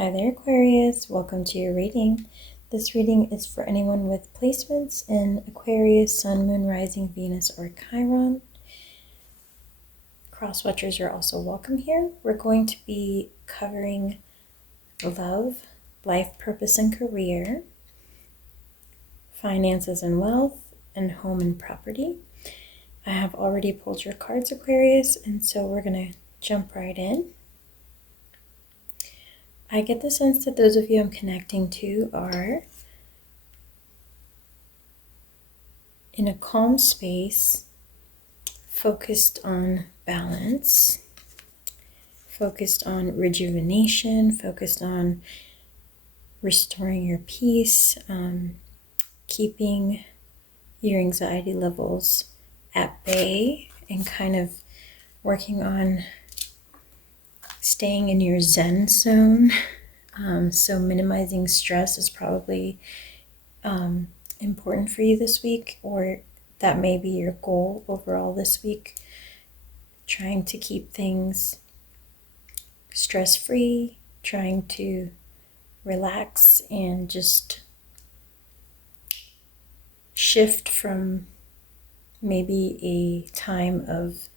Hi there, Aquarius. Welcome to your reading. This reading is for anyone with placements in Aquarius, Sun, Moon, Rising, Venus, or Chiron. Cross-watchers are also welcome here. We're going to be covering love, life, purpose, and career, finances and wealth, and home and property. I have already pulled your cards, Aquarius, and so we're going to jump right in. I get the sense that those of you I'm connecting to are in a calm space, focused on balance, focused on rejuvenation, focused on restoring your peace, keeping your anxiety levels at bay, and kind of working on staying in your Zen zone. So minimizing stress is probably important for you this week, or that may be your goal overall this week. Trying to keep things stress-free, trying to relax and just shift from maybe a time of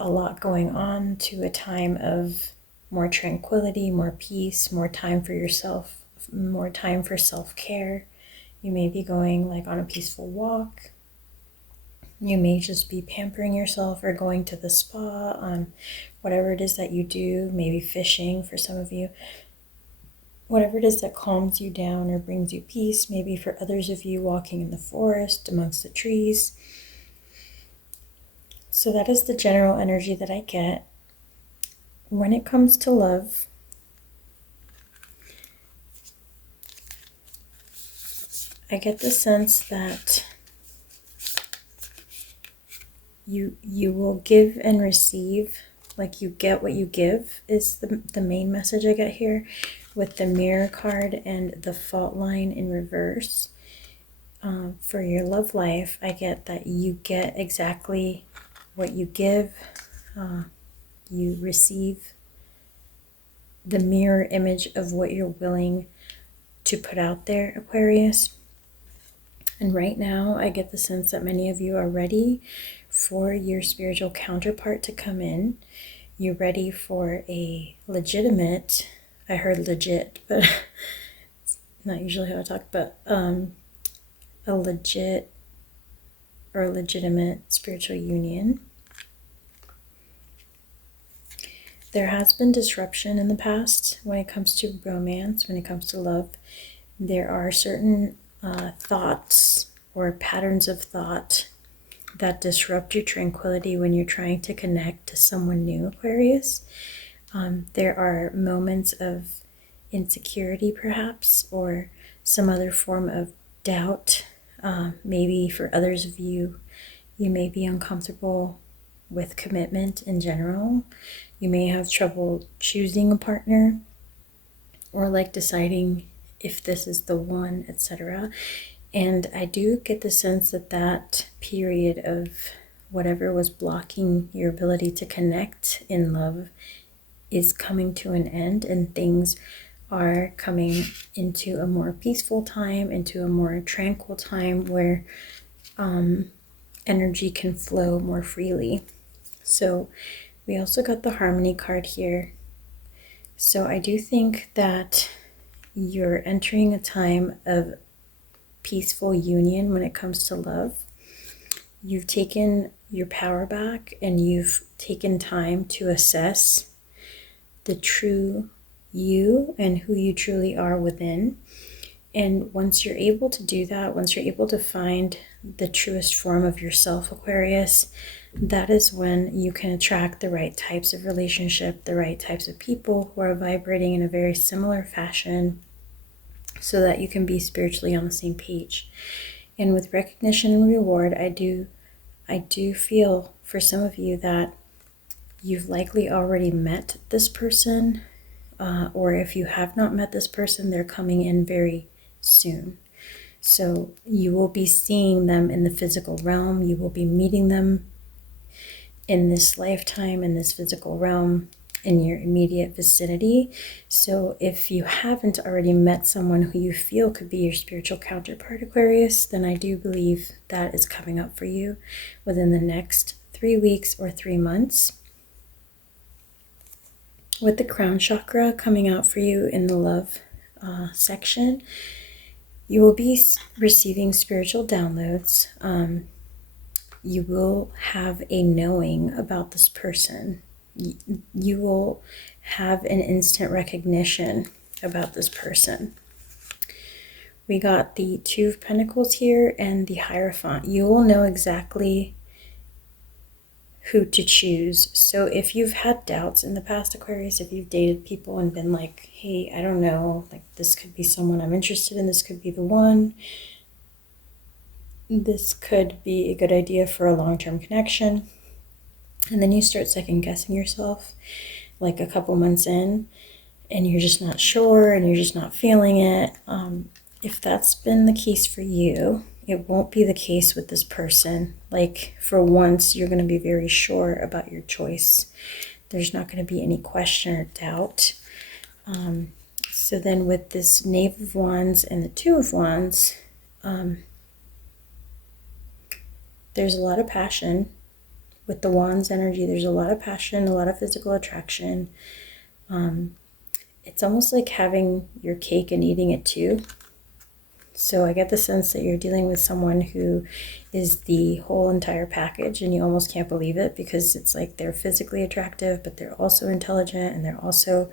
a lot going on to a time of more tranquility, more peace, more time for yourself, more time for self-care. You may be going like on a peaceful walk. You may just be pampering yourself or going to the spa, whatever it is that you do, maybe fishing for some of you. Whatever it is that calms you down or brings you peace, maybe for others of you walking in the forest amongst the trees. So that is the general energy that I get. When it comes to love, I get the sense that you will give and receive, like you get what you give is the main message I get here, with the Mirror card and the fault line in reverse. For your love life, I get that you get exactly what you give. You receive the mirror image of what you're willing to put out there, Aquarius. And right now, I get the sense that many of you are ready for your spiritual counterpart to come in. You're ready for a legitimate, I heard legit, but it's not usually how I talk, but a legit or legitimate spiritual union. There has been disruption in the past when it comes to romance, when it comes to love. There are certain thoughts or patterns of thought that disrupt your tranquility when you're trying to connect to someone new, Aquarius. There are moments of insecurity, perhaps, or some other form of doubt. Maybe for others of you, you may be uncomfortable with commitment in general. You may have trouble choosing a partner or like deciding if this is the one, etc. And I do get the sense that that period of whatever was blocking your ability to connect in love is coming to an end, and things are coming into a more peaceful time, into a more tranquil time where energy can flow more freely. So we also got the Harmony card here. So I do think that you're entering a time of peaceful union when it comes to love. You've taken your power back and you've taken time to assess the true you and who you truly are within. And once you're able to do that, once you're able to find the truest form of yourself, Aquarius, that is when you can attract the right types of relationship, the right types of people who are vibrating in a very similar fashion, so that you can be spiritually on the same page. And with recognition and reward, I do feel for some of you that you've likely already met this person, or if you have not met this person, they're coming in very soon. So you will be seeing them in the physical realm. You will be meeting them in this lifetime, in this physical realm. in your immediate vicinity. So if you haven't already met someone who you feel could be your spiritual counterpart, Aquarius, then I do believe that is coming up for you within the next 3 weeks or 3 months. With the crown chakra coming out for you in the love section, you will be receiving spiritual downloads. You will have a knowing about this person. You will have an instant recognition about this person. We got the Two of Pentacles here and the Hierophant. You will know exactly who to choose. So if you've had doubts in the past, Aquarius, if you've dated people and been like, hey, I don't know, like this could be someone I'm interested in, this could be the one, this could be a good idea for a long-term connection, and then you start second-guessing yourself like a couple months in, and you're just not sure and you're just not feeling it. If that's been the case for you, it won't be the case with this person. Like, for once, you're going to be very sure about your choice. There's not going to be any question or doubt. So then with this Knave of Wands and the Two of Wands, there's a lot of passion. With the Wands energy, there's a lot of passion, a lot of physical attraction. It's almost like having your cake and eating it too. So I get the sense that you're dealing with someone who is the whole entire package, and you almost can't believe it, because it's like they're physically attractive, but they're also intelligent, and they're also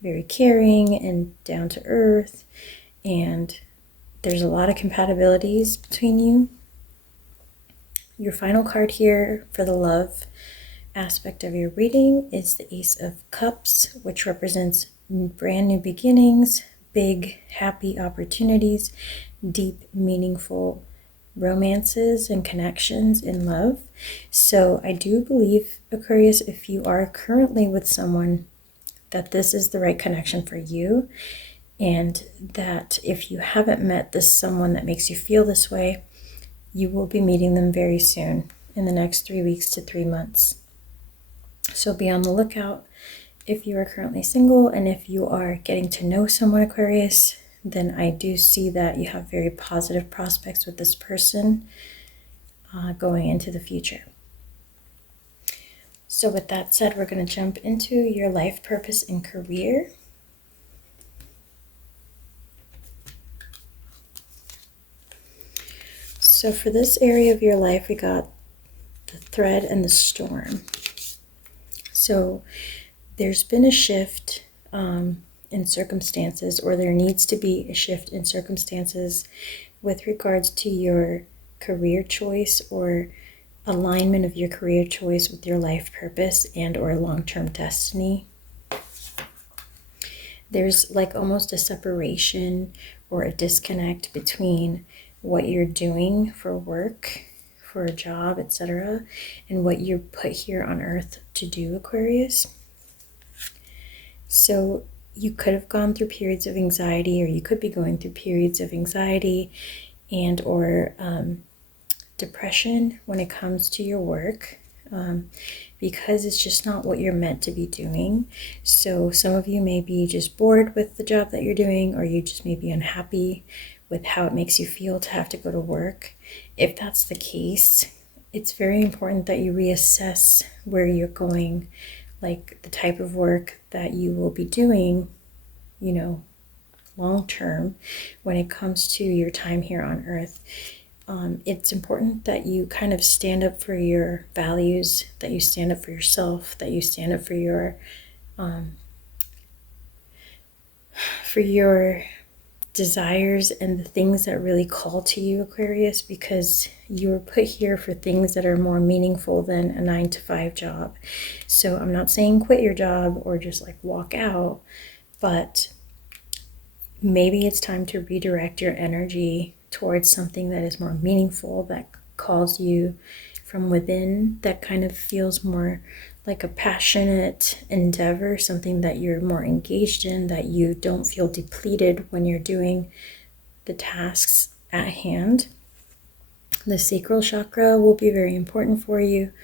very caring and down to earth, and there's a lot of compatibilities between you. Your final card here for the love aspect of your reading is the Ace of Cups, which represents brand new beginnings, big, happy opportunities, deep, meaningful romances and connections in love. So I do believe, Aquarius, if you are currently with someone, that this is the right connection for you, and that if you haven't met this someone that makes you feel this way, you will be meeting them very soon, in the next 3 weeks to 3 months. So be on the lookout if you are currently single, and if you are getting to know someone, Aquarius, then I do see that you have very positive prospects with this person going into the future. So with that said, we're going to jump into your life purpose and career. So for this area of your life, we got the Thread and the Storm. So there's been a shift in circumstances, or there needs to be a shift in circumstances with regards to your career choice, or alignment of your career choice with your life purpose and or long-term destiny. There's like almost a separation or a disconnect between what you're doing for work, for a job, etc., and what you're put here on earth to do, Aquarius. So you could have gone through periods of anxiety, or you could be going through periods of anxiety and or depression when it comes to your work, because it's just not what you're meant to be doing. So some of you may be just bored with the job that you're doing, or you just may be unhappy with how it makes you feel to have to go to work. If that's the case, it's very important that you reassess where you're going, like the type of work that you will be doing, you know, long term when it comes to your time here on earth. It's important that you kind of stand up for your values, that you stand up for yourself, that you stand up for your desires and the things that really call to you, Aquarius, because you were put here for things that are more meaningful than a 9-to-5 job. So I'm not saying quit your job or just like walk out, but maybe it's time to redirect your energy towards something that is more meaningful, that calls you from within, that kind of feels more like a passionate endeavor, something that you're more engaged in, that you don't feel depleted when you're doing the tasks at hand. The sacral chakra will be very important for you.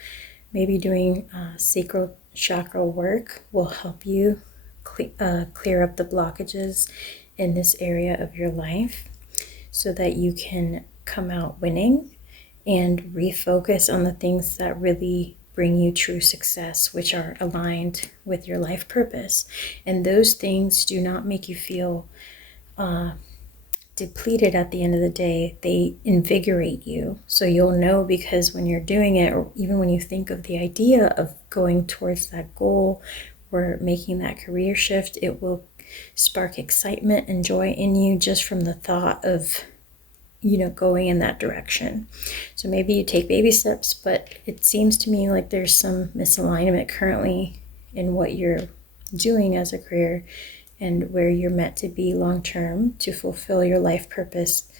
Maybe doing sacral chakra work will help you clear up the blockages in this area of your life so that you can come out winning and refocus on the things that really bring you true success, which are aligned with your life purpose. And those things do not make you feel depleted at the end of the day. They invigorate you. So you'll know, because when you're doing it, or even when you think of the idea of going towards that goal or making that career shift, it will spark excitement and joy in you just from the thought of, you know, going in that direction. So maybe you take baby steps, but it seems to me like there's some misalignment currently in what you're doing as a career and where you're meant to be long term to fulfill your life purpose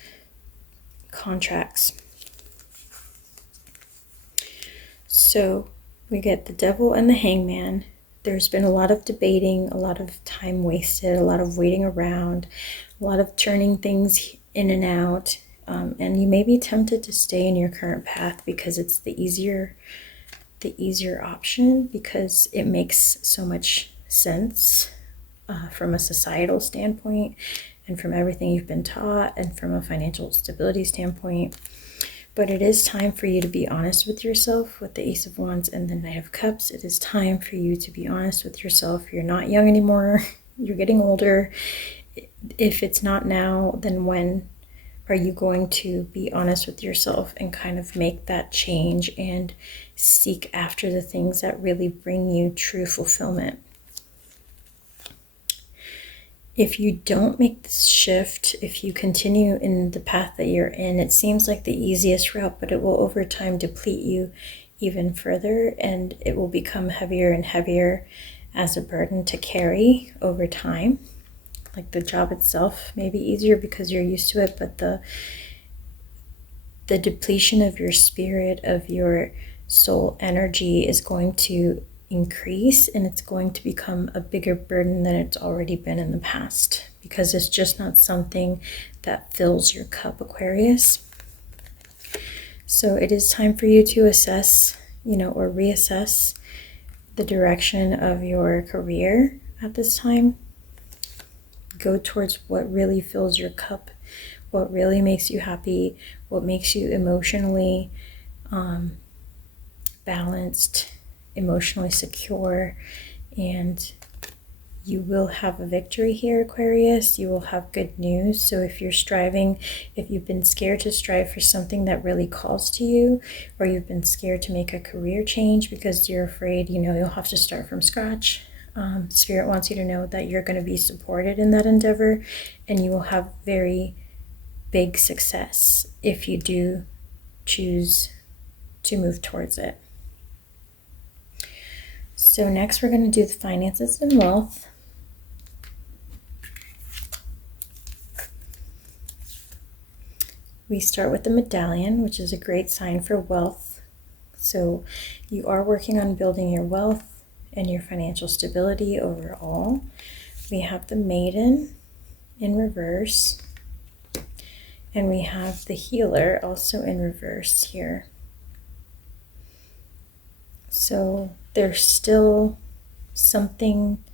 contracts. So we get the Devil and the Hangman. There's been a lot of debating, a lot of time wasted, a lot of waiting around, a lot of turning things in and out. And you may be tempted to stay in your current path because it's the easier option, because it makes so much sense from a societal standpoint and from everything you've been taught and from a financial stability standpoint. But it is time for you to be honest with yourself with the Ace of Wands and the Knight of Cups. It is time for you to be honest with yourself. You're not young anymore. You're getting older. If it's not now, then when are you going to be honest with yourself and kind of make that change and seek after the things that really bring you true fulfillment? If you don't make this shift, if you continue in the path that you're in, it seems like the easiest route, but it will over time deplete you even further, and it will become heavier and heavier as a burden to carry over time. Like the job itself may be easier because you're used to it, but the depletion of your spirit, of your soul energy is going to increase, and it's going to become a bigger burden than it's already been in the past, because it's just not something that fills your cup, Aquarius. So it is time for you to assess, or reassess the direction of your career at this time. Go towards what really fills your cup, what really makes you happy, what makes you emotionally balanced, emotionally secure, and you will have a victory here, Aquarius. You will have good news. So if you're striving, if you've been scared to strive for something that really calls to you, or you've been scared to make a career change because you're afraid, you'll have to start from scratch, Spirit wants you to know that you're going to be supported in that endeavor, and you will have very big success if you do choose to move towards it. So next we're going to do the finances and wealth. We start with the medallion, which is a great sign for wealth. So you are working on building your wealth and your financial stability overall. We have the Maiden in reverse, and we have the Healer also in reverse here. So there's still something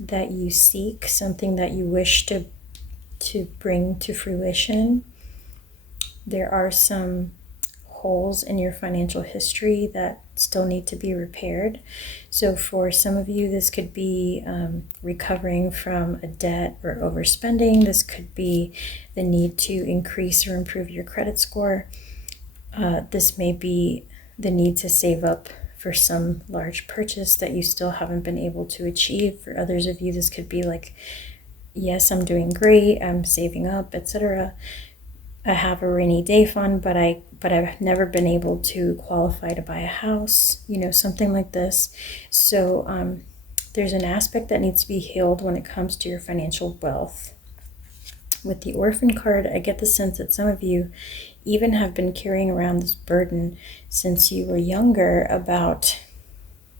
that you seek, something that you wish to bring to fruition. There are some holes in your financial history that still need to be repaired. So for some of you, this could be recovering from a debt or overspending. This could be the need to increase or improve your credit score. This may be the need to save up for some large purchase that you still haven't been able to achieve. For others of you, this could be like, yes, I'm doing great, I'm saving up, etc. I have a rainy day fund, but I've never been able to qualify to buy a house, something like this. So there's an aspect that needs to be healed when it comes to your financial wealth. With the Orphan card, I get the sense that some of you even have been carrying around this burden since you were younger about,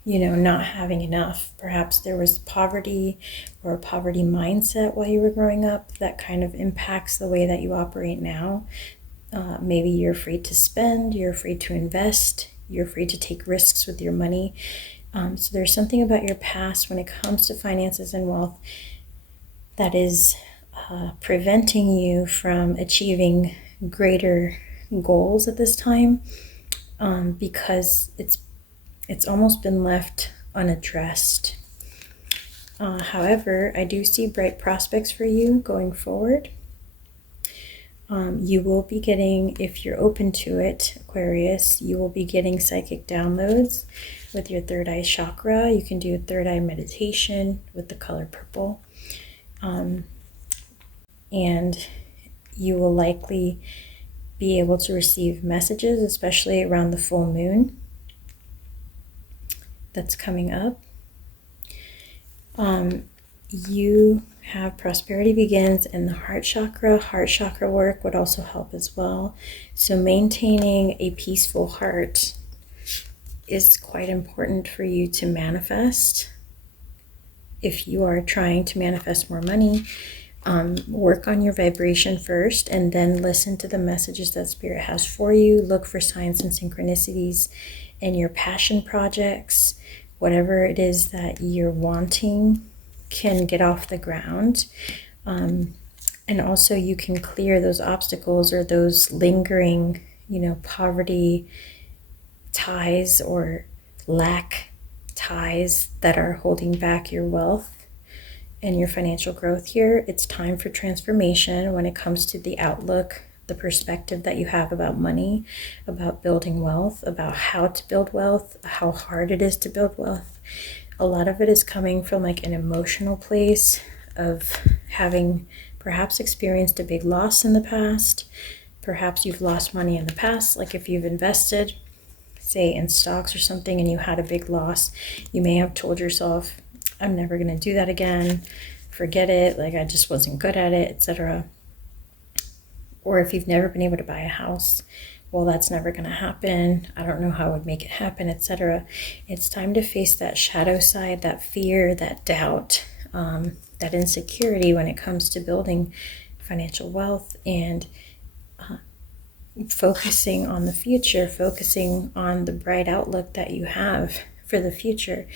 not having enough. Perhaps there was poverty or a poverty mindset while you were growing up that kind of impacts the way that you operate now. Maybe you're afraid to spend, you're afraid to invest, you're afraid to take risks with your money. So there's something about your past when it comes to finances and wealth that is preventing you from achieving greater goals at this time, because it's almost been left unaddressed. However, I do see bright prospects for you going forward. You will be getting, if you're open to it, Aquarius, you will be getting psychic downloads with your third eye chakra. You can do a third eye meditation with the color purple. And you will likely be able to receive messages, especially around the full moon that's coming up. You have prosperity begins in the heart chakra. Heart chakra work would also help as well. So maintaining a peaceful heart is quite important for you to manifest. If you are trying to manifest more money, work on your vibration first and then listen to the messages that Spirit has for you. Look for signs and synchronicities in your passion projects. Whatever it is that you're wanting can get off the ground. And also you can clear those obstacles or those lingering, poverty ties or lack ties that are holding back your wealth and your financial growth here. It's time for transformation when it comes to the outlook, the perspective that you have about money, about building wealth, about how to build wealth, how hard it is to build wealth. A lot of it is coming from like an emotional place of having perhaps experienced a big loss in the past. Perhaps you've lost money in the past, like if you've invested, say in stocks or something, and you had a big loss, you may have told yourself, I'm never going to do that again, forget it, like I just wasn't good at it, etc. Or if you've never been able to buy a house, well, that's never going to happen, I don't know how I would make it happen, etc. It's time to face that shadow side, that fear, that doubt, that insecurity when it comes to building financial wealth, and focusing on the future, focusing on the bright outlook that you have for the future.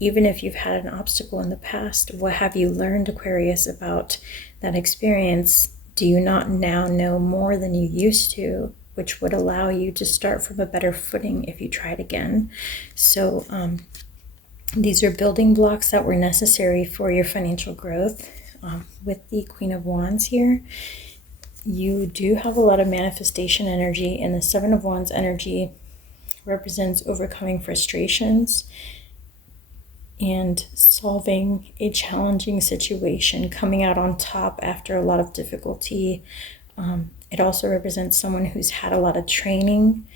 Even if you've had an obstacle in the past, what have you learned, Aquarius, about that experience? Do you not now know more than you used to, which would allow you to start from a better footing if you tried again? So these are building blocks that were necessary for your financial growth. With the Queen of Wands here, you do have a lot of manifestation energy, and the Seven of Wands energy represents overcoming frustrations and solving a challenging situation, coming out on top after a lot of difficulty. It also represents someone who's had a lot of training.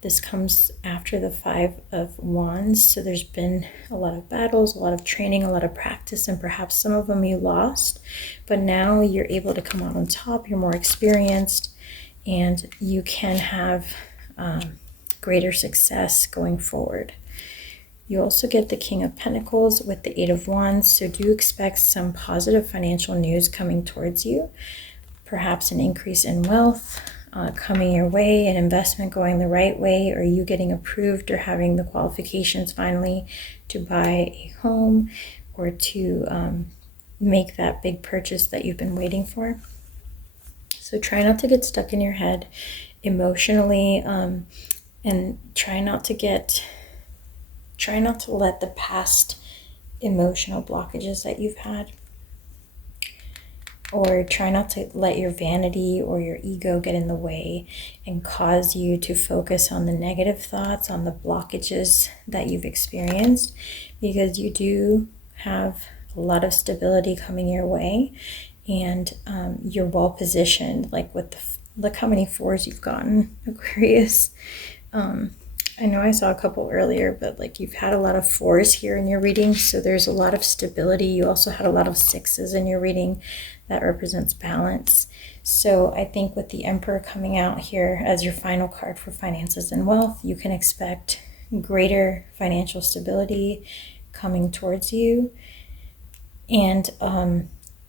This comes after the Five of Wands, so there's been a lot of battles, a lot of training, a lot of practice, and perhaps some of them you lost, but now you're able to come out on top, you're more experienced, and you can have greater success going forward. You also get the King of Pentacles with the Eight of Wands, so do expect some positive financial news coming towards you, perhaps an increase in wealth coming your way, an investment going the right way, or you getting approved or having the qualifications finally to buy a home or to make that big purchase that you've been waiting for. So try not to get stuck in your head emotionally, and try not to let the past emotional blockages that you've had, or try not to let your vanity or your ego get in the way and cause you to focus on the negative thoughts, on the blockages that you've experienced, because you do have a lot of stability coming your way, and you're well positioned. Like with look how many fours you've gotten, Aquarius. I know I saw a couple earlier, but like you've had a lot of fours here in your reading, so there's a lot of stability. You also had a lot of sixes in your reading. That represents balance. So I think with the Emperor coming out here as your final card for finances and wealth, you can expect greater financial stability coming towards you, and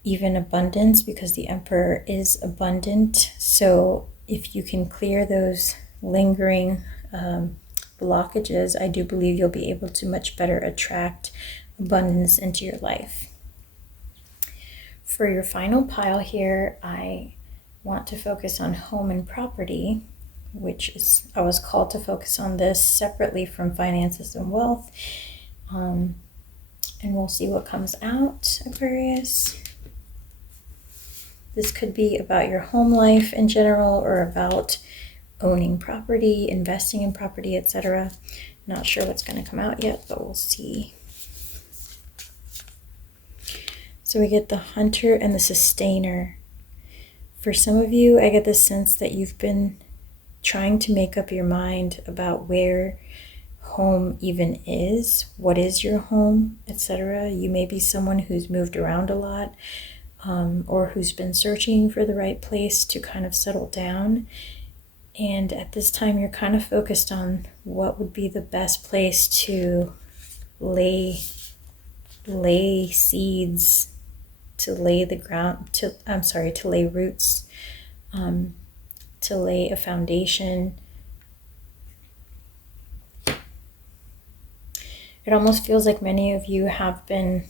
even abundance, because the Emperor is abundant. So if you can clear those lingering blockages, I do believe you'll be able to much better attract abundance into your life. For your final pile here, I want to focus on home and property, which is, I was called to focus on this separately from finances and wealth. And we'll see what comes out, Aquarius. This could be about your home life in general, or about owning property, investing in property, etc. Not sure what's going to come out yet, but we'll see. So we get the hunter and the sustainer. For some of you, I get the sense that you've been trying to make up your mind about where home even is, what is your home, etc. You may be someone who's moved around a lot, or who's been searching for the right place to kind of settle down. And at this time, you're kind of focused on what would be the best place to lay seeds, to lay the ground, to lay roots, to lay a foundation. It almost feels like many of you have been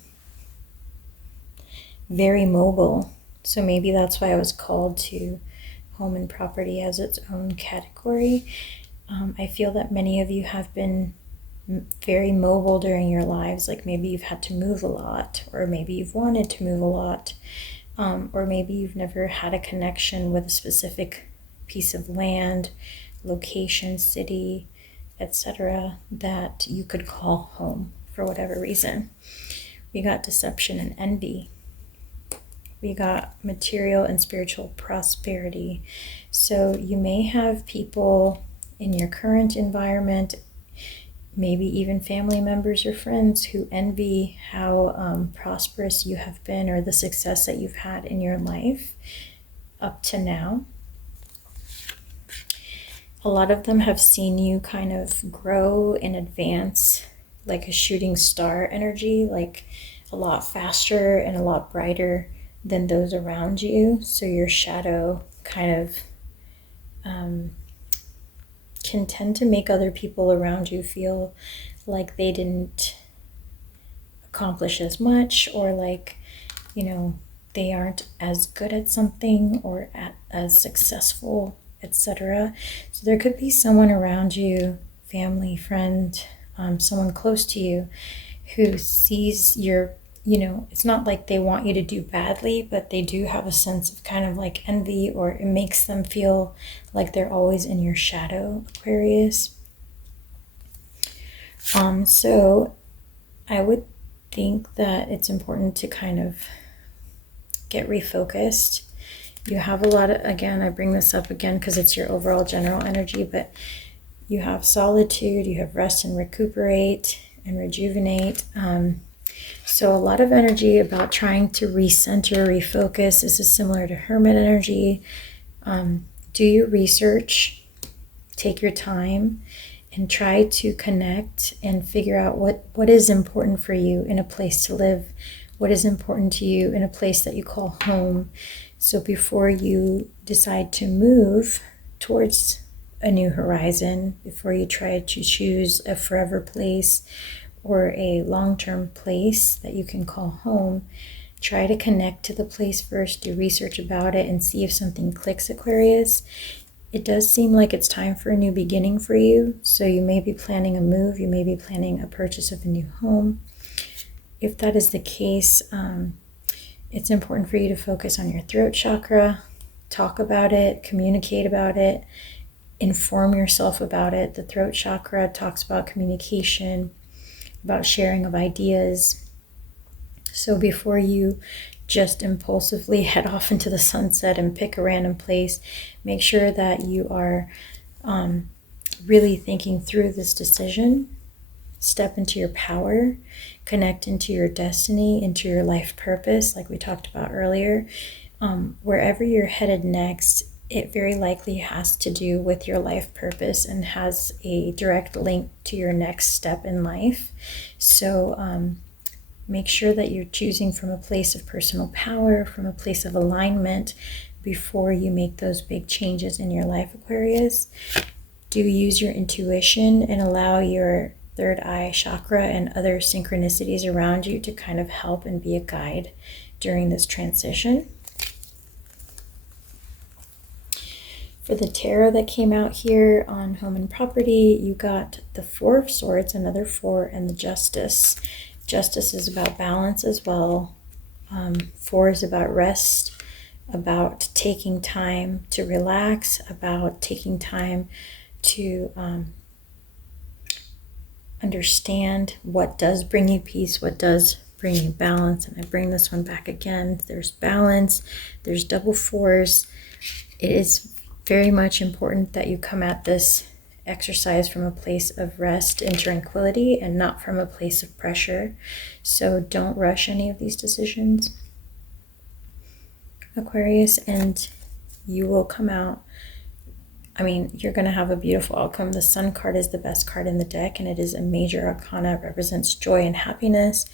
very mobile. So maybe that's why I was called to home and property as its own category. I feel that many of you have been very mobile during your lives. Like maybe you've had to move a lot, or maybe you've wanted to move a lot, or maybe you've never had a connection with a specific piece of land, location, city, etc. that you could call home for whatever reason. We got deception and envy. We got material and spiritual prosperity. So you may have people in your current environment, maybe even family members or friends, who envy how prosperous you have been, or the success that you've had in your life up to now. A lot of them have seen you kind of grow and advance like a shooting star energy, like a lot faster and a lot brighter than those around you. So your shadow kind of can tend to make other people around you feel like they didn't accomplish as much, or like, you know, they aren't as good at something or as successful, etc. So there could be someone around you, family, friend, someone close to you, who sees your, it's not like they want you to do badly, but they do have a sense of kind of like envy, or it makes them feel like they're always in your shadow, Aquarius. So I would think that it's important to kind of get refocused. You have a lot of, again, I bring this up again because it's your overall general energy, but you have solitude, you have rest and recuperate and rejuvenate. So a lot of energy about trying to recenter, refocus. This is similar to hermit energy. Do your research, take your time, and try to connect and figure out what is important for you in a place to live, what is important to you in a place that you call home. So before you decide to move towards a new horizon, before you try to choose a forever place or a long-term place that you can call home, try to connect to the place first, do research about it, and see if something clicks, Aquarius. It does seem like it's time for a new beginning for you. So you may be planning a move, you may be planning a purchase of a new home. If that is the case, it's important for you to focus on your throat chakra, talk about it, communicate about it, inform yourself about it. The throat chakra talks about communication, about sharing of ideas. So before you just impulsively head off into the sunset and pick a random place, make sure that you are really thinking through this decision. Step into your power, connect into your destiny, into your life purpose, like we talked about earlier. Wherever you're headed next, it very likely has to do with your life purpose and has a direct link to your next step in life. So make sure that you're choosing from a place of personal power, from a place of alignment, before you make those big changes in your life, Aquarius. do use your intuition and allow your third eye chakra and other synchronicities around you to kind of help and be a guide during this transition. For the tarot that came out here on home and property, you got the Four of Swords, another 4, and the Justice. Justice is about balance as well. 4 is about rest, about taking time to relax, about taking time to understand what does bring you peace, what does bring you balance. And I bring this one back again. There's balance, there's double 4s. It is very much important that you come at this exercise from a place of rest and tranquility and not from a place of pressure. So don't rush any of these decisions, Aquarius, and you will come out. I mean, you're going to have a beautiful outcome. The Sun card is the best card in the deck, and it is a major arcana. It represents joy and happiness.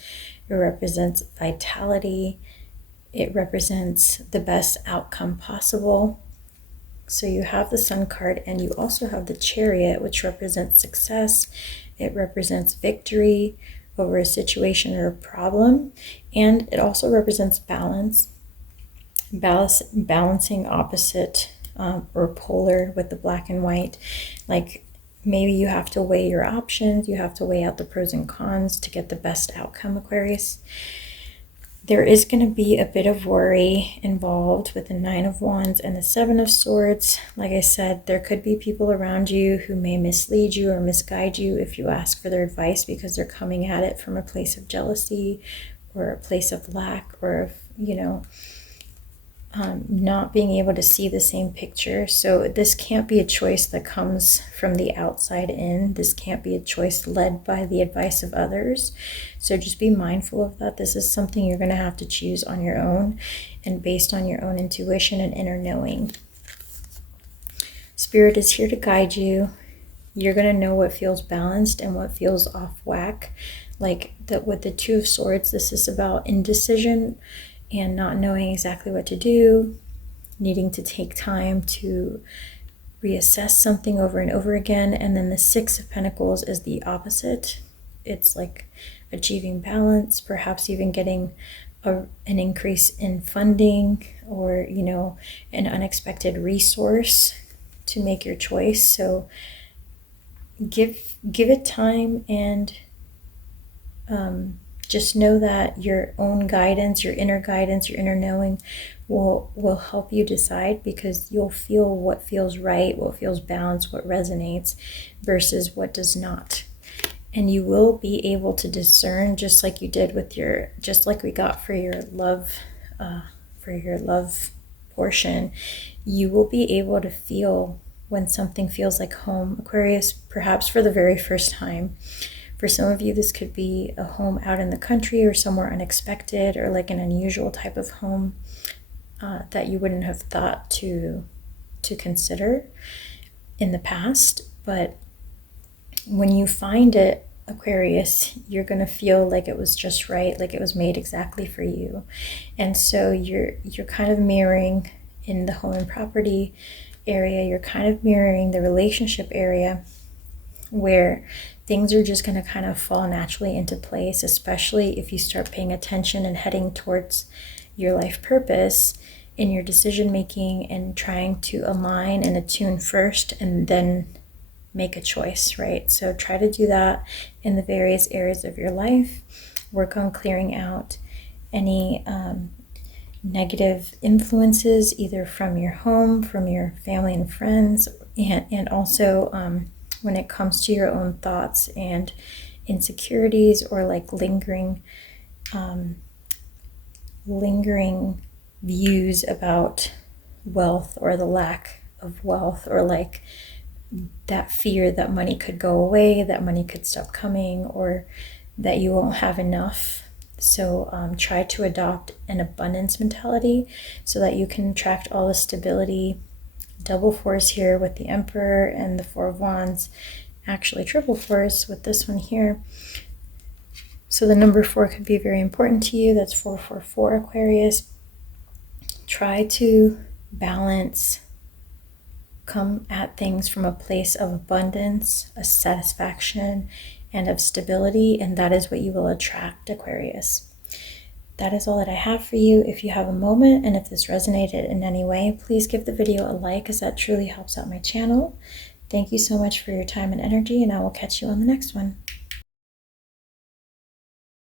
It represents vitality. It represents the best outcome possible. So you have the Sun card, and you also have the Chariot, which represents success. It represents victory over a situation or a problem, and it also represents balance. Balancing opposite or polar with the black and white. Like maybe you have to weigh your options, you have to weigh out the pros and cons to get the best outcome, Aquarius. There is going to be a bit of worry involved with the 9 of Wands and the 7 of Swords. Like I said, there could be people around you who may mislead you or misguide you if you ask for their advice, because they're coming at it from a place of jealousy or a place of lack, or of, not being able to see the same picture. So this can't be a choice that comes from the outside in. This can't be a choice led by the advice of others. So just be mindful of that. This is something you're going to have to choose on your own and based on your own intuition and inner knowing. Spirit is here to guide you. You're going to know what feels balanced and what feels off whack. Like that with the 2 of Swords, this is about indecision and not knowing exactly what to do, needing to take time to reassess something over and over again. And then the 6 of Pentacles is the opposite. It's like achieving balance, perhaps even getting an increase in funding, or, an unexpected resource to make your choice. So give it time, and just know that your own guidance, your inner knowing will help you decide, because you'll feel what feels right, what feels balanced, what resonates versus what does not. And you will be able to discern, just like you did with just like we got for your love portion. You will be able to feel when something feels like home, Aquarius, perhaps for the very first time. For some of you, this could be a home out in the country or somewhere unexpected, or like an unusual type of home that you wouldn't have thought to consider in the past. But when you find it, Aquarius, you're going to feel like it was just right, like it was made exactly for you. And so you're kind of mirroring in the home and property area, you're kind of mirroring the relationship area, where things are just going to kind of fall naturally into place, especially if you start paying attention and heading towards your life purpose in your decision making, and trying to align and attune first and then make a choice, right? So try to do that in the various areas of your life. Work on clearing out any negative influences, either from your home, from your family and friends, and also when it comes to your own thoughts and insecurities, or like lingering views about wealth or the lack of wealth, or like that fear that money could go away, that money could stop coming, or that you won't have enough. So try to adopt an abundance mentality so that you can attract all the stability. Double 4s here with the Emperor and the 4 of Wands, actually triple 4s with this one here. So the number 4 could be very important to you. That's 444, Aquarius. Try to balance come at things from a place of abundance, a satisfaction, and of stability, and that is what you will attract, Aquarius. That is all that I have for you. If you have a moment and if this resonated in any way, please give the video a like, as that truly helps out my channel. Thank you so much for your time and energy, and I will catch you on the next one.